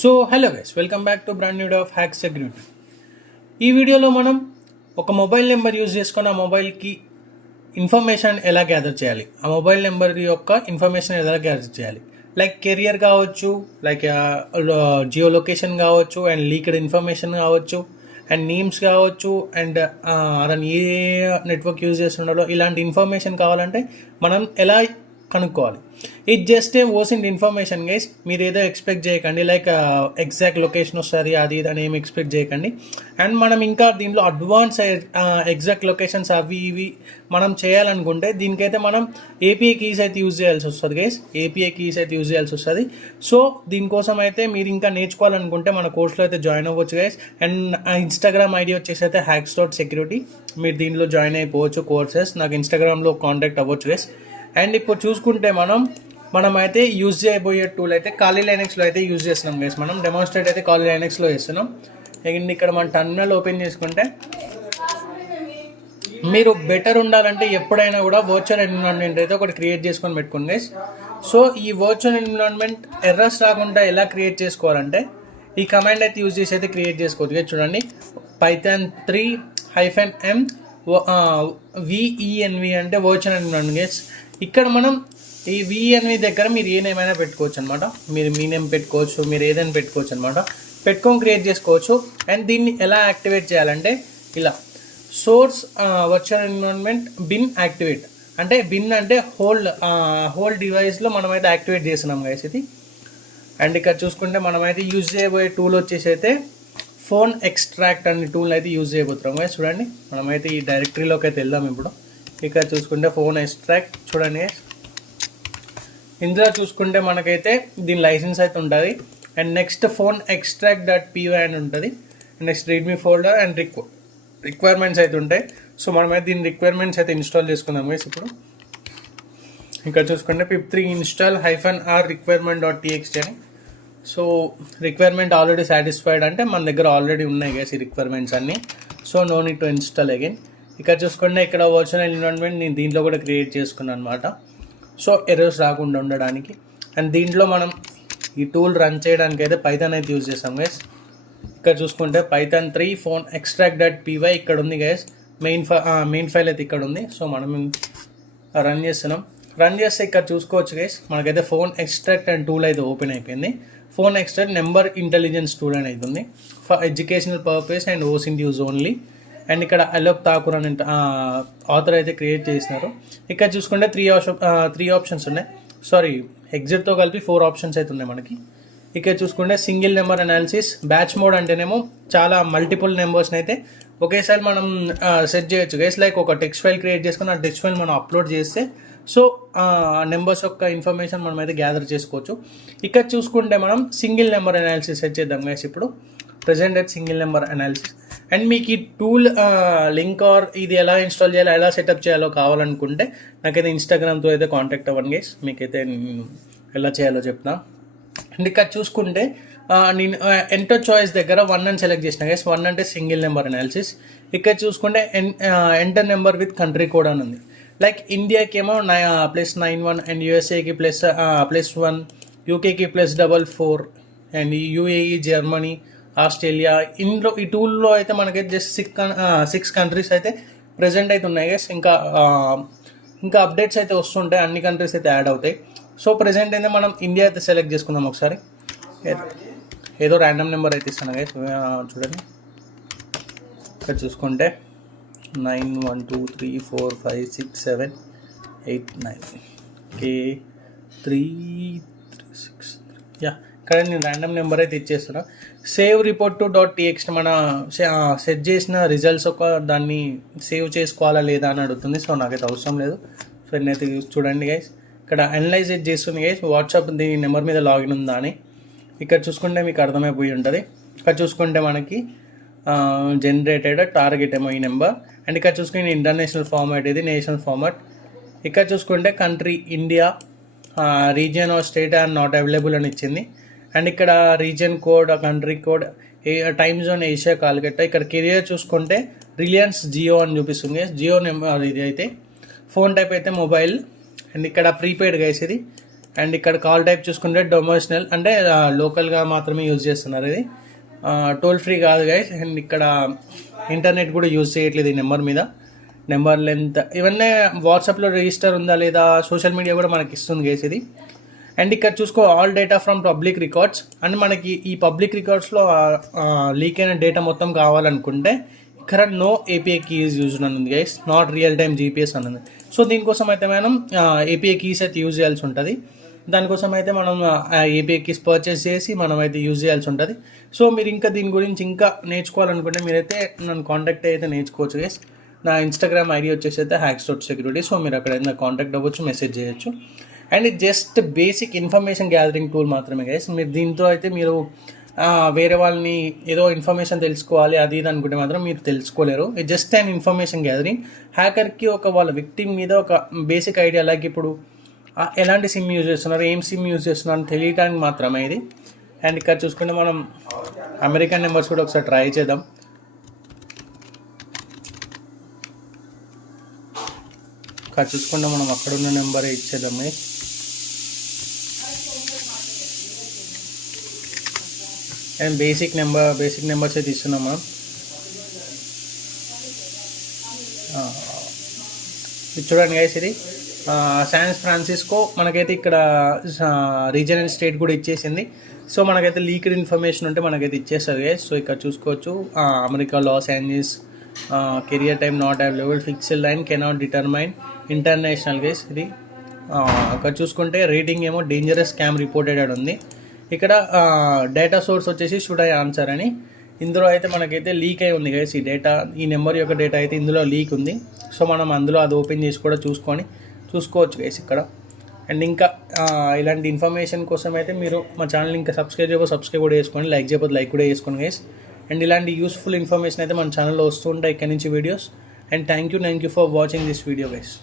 So hello guys, welcome back to brand new day of hack security. ఈ వీడియోలో మనం ఒక మొబైల్ నెంబర్ యూజ్ చేసుకొని ఆ మొబైల్కి ఇన్ఫర్మేషన్ ఎలా గ్యాదర్ చేయాలి, ఆ మొబైల్ నెంబర్ యొక్క ఇన్ఫర్మేషన్ ఎలా గ్యాదర్ చేయాలి, లైక్ కెరియర్ కావచ్చు, లైక్ జియో లొకేషన్ కావచ్చు, అండ్ లీక్డ్ ఇన్ఫర్మేషన్ కావచ్చు, అండ్ నేమ్స్ కావచ్చు, అండ్ అతను ఏ నెట్వర్క్ యూజ్ చేస్తున్నాడో ఇలాంటి ఇన్ఫర్మేషన్ కావాలంటే మనం ఎలా కనుక్కోవాలి. ఇది జస్ట్ ఏ ఓసిండ్ ఇన్ఫర్మేషన్ గైస్. మీరు ఏదో ఎక్స్పెక్ట్ చేయకండి, లైక్ ఎగ్జాక్ట్ లొకేషన్ వస్తుంది అది ఇది అని ఏమి ఎక్స్పెక్ట్ చేయకండి. అండ్ మనం ఇంకా దీంట్లో అడ్వాన్స్ ఎగ్జాక్ట్ లొకేషన్స్ అవి ఇవి మనం చేయాలనుకుంటే దీనికైతే మనం ఏపీఐ కీస్ అయితే యూజ్ చేయాల్సి వస్తుంది గైస్. ఏపీఐ కీస్ అయితే యూజ్ చేయాల్సి వస్తుంది. సో దీనికోసం అయితే మీరు ఇంకా నేర్చుకోవాలనుకుంటే మన కోర్స్లో అయితే జాయిన్ అవ్వచ్చు గైస్. అండ్ ఇన్స్టాగ్రామ్ ఐడి వచ్చేసి అయితే హ్యాక్స్.security. మీరు దీనిలో జాయిన్ అయిపోవచ్చు కోర్సెస్. నాకు ఇన్స్టాగ్రామ్లో కాంటాక్ట్ అవ్వచ్చు గైస్. అండ్ ఇప్పుడు చూసుకుంటే మనమైతే యూజ్ చేయబోయే టూల్ అయితే కాలీ లైనక్స్లో అయితే యూజ్ చేస్తున్నాం గైస్. మనం డెమాన్స్ట్రేట్ అయితే కాలీ లైనక్స్లో చేస్తున్నాం. అండ్ ఇక్కడ మన టర్మినల్ ఓపెన్ చేసుకుంటే మీరు బెటర్ ఉండాలంటే ఎప్పుడైనా కూడా వర్చువల్ ఎన్విరాన్మెంట్ అయితే ఒకటి క్రియేట్ చేసుకొని పెట్టుకోండి గైస్. సో ఈ వర్చువల్ ఎన్విరాన్మెంట్ ఎర్రర్స్ రాకుండా ఎలా క్రియేట్ చేసుకోవాలంటే ఈ కమాండ్ అయితే యూజ్ చేసి అయితే క్రియేట్ చేసుకోవచ్చు. చూడండి, python 3-m VENV అంటే వర్చువల్ ఎన్విరాన్మెంట్ గైస్. ఇక్కడ మనం ఈ VENV దగ్గర మీరు ఏ నేమ్ అయినా పెట్టుకోవచ్చు అనమాట. మీరు మీ నేమ్ పెట్టుకోవచ్చు, మీరు ఏదైనా పెట్టుకోవచ్చు అనమాట. పెట్టుకొని క్రియేట్ చేసుకోవచ్చు. అండ్ దీన్ని ఎలా యాక్టివేట్ చేయాలంటే ఇలా source virtual environment bin activate అంటే బిన్ అంటే హోల్ డివైస్లో మనమైతే యాక్టివేట్ చేస్తున్నాం గైస్ ఇది. అండ్ ఇక్కడ చూసుకుంటే మనమైతే యూజ్ చేయబోయే టూల్ వచ్చేసి అయితే ఫోన్ ఎక్స్ట్రాక్ట్ అనే టూల్ అయితే యూజ్ చేయబోతున్నాం గైస్. చూడండి, మనమైతే ఈ డైరెక్టరీలోకి అయితే వెళ్దాం ఇప్పుడు. ఇక్కడ చూసుకుంటే ఫోన్ ఎక్స్ట్రాక్ట్ చూడండి గైస్. ఇందులో చూసుకుంటే మనకైతే దీని లైసెన్స్ అయితే ఉంటుంది. అండ్ నెక్స్ట్ ఫోన్ extract.py అని ఉంటుంది. Next readme folder and requirements అయితే ఉంటాయి. సో మనమైతే దీని రిక్వైర్మెంట్స్ అయితే ఇన్స్టాల్ చేసుకుందాం గైస్ ఇప్పుడు. ఇక్కడ చూసుకుంటే pip3 install -r requirement.txt అని. సో రిక్వైర్మెంట్ ఆల్రెడీ సాటిస్ఫైడ్ అంటే మన దగ్గర ఆల్రెడీ ఉన్నాయి గైస్ ఈ రిక్వైర్మెంట్స్ అన్నీ. So no need to install again. ఇక్కడ చూసుకుంటే ఇక్కడ వర్చువల్ ఎన్విరాన్మెంట్ నేను దీంట్లో కూడా క్రియేట్ చేసుకున్నాను అనమాట. సో ఎర్రర్స్ రాకుండా ఉండడానికి. అండ్ దీంట్లో మనం ఈ టూల్ రన్ చేయడానికి అయితే పైథాన్ అయితే యూజ్ చేస్తాం గైస్. ఇక్కడ చూసుకుంటే python 3 phone extract.py ఇక్కడ ఉంది గైస్. మెయిన్ ఫైల్ అయితే ఇక్కడ ఉంది. సో మనం రన్ చేస్తున్నాం. రన్ చేస్తే ఇక్కడ చూసుకోవచ్చు గైస్, మనకైతే ఫోన్ ఎక్స్ట్రాక్ట్ అండ్ టూల్ అయితే ఓపెన్ అయిపోయింది. Phone extract number intelligence tool అని అవుతుంది. For educational purpose and OSINT use only. And ఇక్కడ అలోక్ ఠాకూర్ అని ఆథర్ అయితే క్రియేట్ చేసినారు. ఇక్కడ చూసుకుంటే త్రీ ఆప్షన్స్ ఉన్నాయి. సారీ, ఎగ్జిట్తో కలిపి 4 ఆప్షన్స్ అయితే ఉన్నాయి మనకి. ఇక్కడ చూసుకుంటే single number analysis, batch mode అంటేనేమో చాలా మల్టిపుల్ నెంబర్స్ని అయితే ఒకేసారి మనం సెట్ చేయొచ్చు గైస్. లైక్ ఒక టెక్స్ట్ ఫైల్ క్రియేట్ చేసుకుని ఆ టెక్స్ట్ ఫైల్ మనం అప్లోడ్ చేస్తే సో నెంబర్స్ యొక్క ఇన్ఫర్మేషన్ మనం అయితే గ్యాదర్ చేసుకోవచ్చు. ఇక్కడ చూసుకుంటే మనం సింగిల్ నెంబర్ అనాలిసిస్ సెట్ చేద్దాం గైస్ ఇప్పుడు. ప్రజెంట్ అయితే సింగిల్ నెంబర్ అనాలిసిస్. అండ్ మీకు ఈ టూల్ లింక్ ఆర్ ఇది ఎలా ఇన్స్టాల్ చేయాలో ఎలా సెటప్ చేయాలో కావాలనుకుంటే నాకైతే ఇన్స్టాగ్రామ్తో అయితే కాంటాక్ట్ అవ్వండి గైస్. మీకైతే నేను ఎలా చేయాలో చెప్తాను. అండ్ ఇక్కడ చూసుకుంటే నేను ఎంటర్ చాయిస్ దగ్గర 1 అని సెలెక్ట్ చేసిన గైస్. 1 అంటే సింగిల్ నెంబర్ అనాలిసిస్. ఇక్కడ చూసుకుంటే enter number with country code అని ఉంది. లైక్ ఇండియాకి ఏమో +91 అండ్ యూఎస్ఏకి +1, యూకేకి +44 అండ్ యూఏఈ, జర్మనీ, ఆస్ట్రేలియా. ఇందులో ఈ టూల్లో అయితే మనకైతే జస్ట్ 6 కంట్రీస్ అయితే ప్రజెంట్ అయితే ఉన్నాయి గైస్. ఇంకా అప్డేట్స్ అయితే వస్తుంటాయి, అన్ని కంట్రీస్ అయితే యాడ్ అవుతాయి. సో ప్రజెంట్ అయితే మనం ఇండియా అయితే సెలెక్ట్ చేసుకుందాం ఒకసారి. ఏదో ర్యాండమ్ నెంబర్ అయితే ఇస్తాను గైస్. చూడండి, ఇక్కడ చూసుకుంటే 9 1 2 3 4 5 6 7 8 9 K336 యా. ఇక్కడ నేను ర్యాండమ్ నెంబర్ అయితే ఇచ్చేస్తున్నా. సేవ్ రిపోర్ట్ టు .txt మన సెట్ చేసిన రిజల్ట్స్ ఒక దాన్ని సేవ్ చేసుకోవాలా లేదా అని అడుగుతుంది. సో నాకైతే అవసరం లేదు. సో నేనైతే చూడండి గైస్, ఇక్కడ అనలైజ్ చేస్తుంది గైస్. వాట్సాప్ దీని నెంబర్ మీద లాగిన్ ఉందా అని ఇక్కడ చూసుకుంటే మీకు అర్థమైపోయి ఉంటుంది. ఇక్కడ చూసుకుంటే మనకి జనరేటెడ్ టార్గెట్ ఏమో ఈ నెంబర్. అండ్ ఇక్కడ చూసుకుంటే ఇంటర్నేషనల్ ఫార్మాట్, ఇది నేషనల్ ఫార్మాట్. ఇక్కడ చూసుకుంటే country India, region or state or not available అని ఇచ్చింది. అండ్ ఇక్కడ region code, country code, time zone Asia Kolkata. ఇక్కడ కెరియర్ చూసుకుంటే రిలయన్స్ జియో అని చూపిస్తుంది. జియో నెంబర్ ఇది అయితే. ఫోన్ టైప్ అయితే మొబైల్. అండ్ ఇక్కడ ప్రీపెయిడ్ గైస్ ఇది. అండ్ ఇక్కడ కాల్ టైప్ చూసుకుంటే డొమోషనల్, అంటే లోకల్గా మాత్రమే యూజ్ చేస్తున్నారు. ఇది టోల్ ఫ్రీ కాదు గైస్. అండ్ ఇక్కడ ఇంటర్నెట్ కూడా యూజ్ చేయట్లేదు ఈ నెంబర్ మీద. నెంబర్ లెంత్ ఇవన్నీ వాట్సాప్లో రిజిస్టర్ ఉందా లేదా, సోషల్ మీడియా కూడా మనకి ఇస్తుంది గైస్ ఇది. అండ్ ఇక్కడ చూసుకో all data from public records. And మనకి ఈ పబ్లిక్ రికార్డ్స్లో లీక్ అయిన డేటా మొత్తం కావాలనుకుంటే ఇక్కడ నో ఏపీఐ కీస్ యూజ్ అని ఉంది guys, not real time GPS అని ఉంది. సో దీనికోసం అయితే మనం ఏపీఐ కీస్ అయితే యూజ్ చేయాల్సి ఉంటుంది. దానికోసం అయితే మనం ఏపీఐ కీస్ పర్చేస్ చేసి మనం అయితే యూజ్ చేయాల్సి ఉంటుంది. సో మీరు ఇంకా దీని గురించి ఇంకా నేర్చుకోవాలనుకుంటే మీరైతే నన్ను కాంటాక్ట్ అయితే నేర్చుకోవచ్చు గైస్. నా ఇన్స్టాగ్రామ్ ఐడి వచ్చేసి అయితే హ్యాక్స్.security. సో మీరు అక్కడ ఏదైనా కాంటాక్ట్ అవ్వచ్చు, మెసేజ్ చేయొచ్చు. అండ్ ఇది just basic information gathering tool మాత్రమే గైస్. మీరు దీంతో అయితే మీరు వేరే వాళ్ళని ఏదో ఇన్ఫర్మేషన్ తెలుసుకోవాలి అది ఇది అనుకుంటే మాత్రం మీరు తెలుసుకోలేరు. ఇది జస్ట్ అండ్ ఇన్ఫర్మేషన్ గ్యాదరింగ్. హ్యాకర్కి వాళ్ళ విక్టిమ్ మీద ఒక బేసిక్ ఐడియా, అలాగే ఇప్పుడు ఎలాంటి సిమ్ యూజ్ చేస్తున్నారు, ఏం సిమ్ యూజ్ చేస్తున్నారు అని తెలియటానికి మాత్రమే ఇది. అండ్ ఇక్కడ చూసుకుంటే మనం అమెరికన్ నెంబర్స్ కూడా ఒకసారి ట్రై చేద్దాం. ఇక్కడ చూసుకుంటే మనం అక్కడున్న నెంబర్ ఇచ్చేద్దాం. అండ్ బేసిక్ నెంబర్స్ అయితే ఇస్తున్నాం మనం. ఇది చూడండి గైస్, ఇది శాన్ ఫ్రాన్సిస్కో మనకైతే ఇక్కడ రీజన్ అండ్ స్టేట్ కూడా ఇచ్చేసింది. సో మనకైతే లీక్డ్ ఇన్ఫర్మేషన్ ఉంటే మనకైతే ఇచ్చేస్తుంది గైస్. సో ఇక్కడ చూసుకోవచ్చు America Los Angeles career time not available, fixed line cannot determine, international guys. ఇది అక్కడ చూసుకుంటే రేటింగ్ ఏమో డేంజరస్ స్కామ్ రిపోర్టెడ్ అని ఉంది. ఇక్కడ డేటా సోర్స్ వచ్చేసి షుడ్ ఐ ఆన్సర్ అని. ఇందులో అయితే మనకైతే లీక్ అయి ఉంది గైస్. ఈ నెంబర్ యొక్క డేటా అయితే ఇందులో లీక్ ఉంది. సో మనం అందులో అది ఓపెన్ చేసి కూడా చూసుకోవచ్చు గైస్ ఇక్కడ. అండ్ ఇంకా ఇలాంటి ఇన్ఫర్మేషన్ కోసం అయితే మీరు మా ఛానల్ ఇంకా సబ్స్క్రైబ్ కూడా చేసుకోండి, లైక్ చేయకపోతే లైక్ కూడా చేసుకోండి గైస్. అండ్ ఇలాంటి యూస్ఫుల్ ఇన్ఫర్మేషన్ అయితే మన ఛానల్లో వస్తూ ఉంటాయి ఇక్కడ నుంచి videos. And thank you for watching this video guys.